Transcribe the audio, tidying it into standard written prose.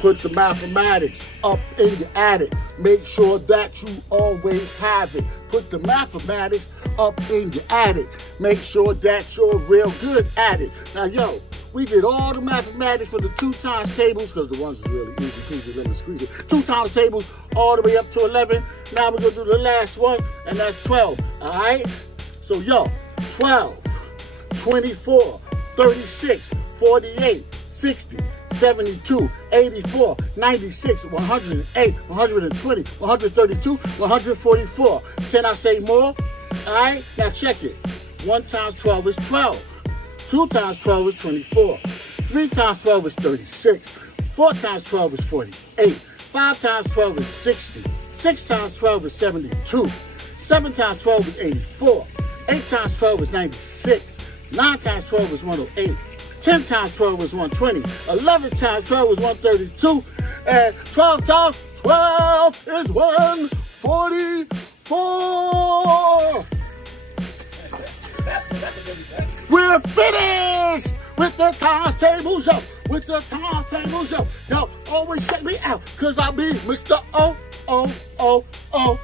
Put the mathematics up in your attic. Make sure that you always have it. Put the mathematics up in your attic. Make sure that you're real good at it. Now, yo, we did all the mathematics for the 2 times tables, because the ones is really easy peasy, lemon squeezy. 2 times tables all the way up to 11. Now we're going to do the last one, and that's 12. All right? So, yo, 12, 24, 36, 48, 60, 72, 84, 96, 108, 120, 132, 144. Can I say more? All right? Now check it. 1 times 12 is 12. 2 times 12 is 24. 3 times 12 is 36. 4 times 12 is 48. 5 times 12 is 60. 6 times 12 is 72. 7 times 12 is 84. 8 times 12 is 96. 9 times 12 is 108. 10 times 12 is 120. 11 times 12 is 132. And 12 times 12 is 144. We're finished with the times table show. With the times table show. Yo, always check me out, cause I'll be Mr. O, O, O, O,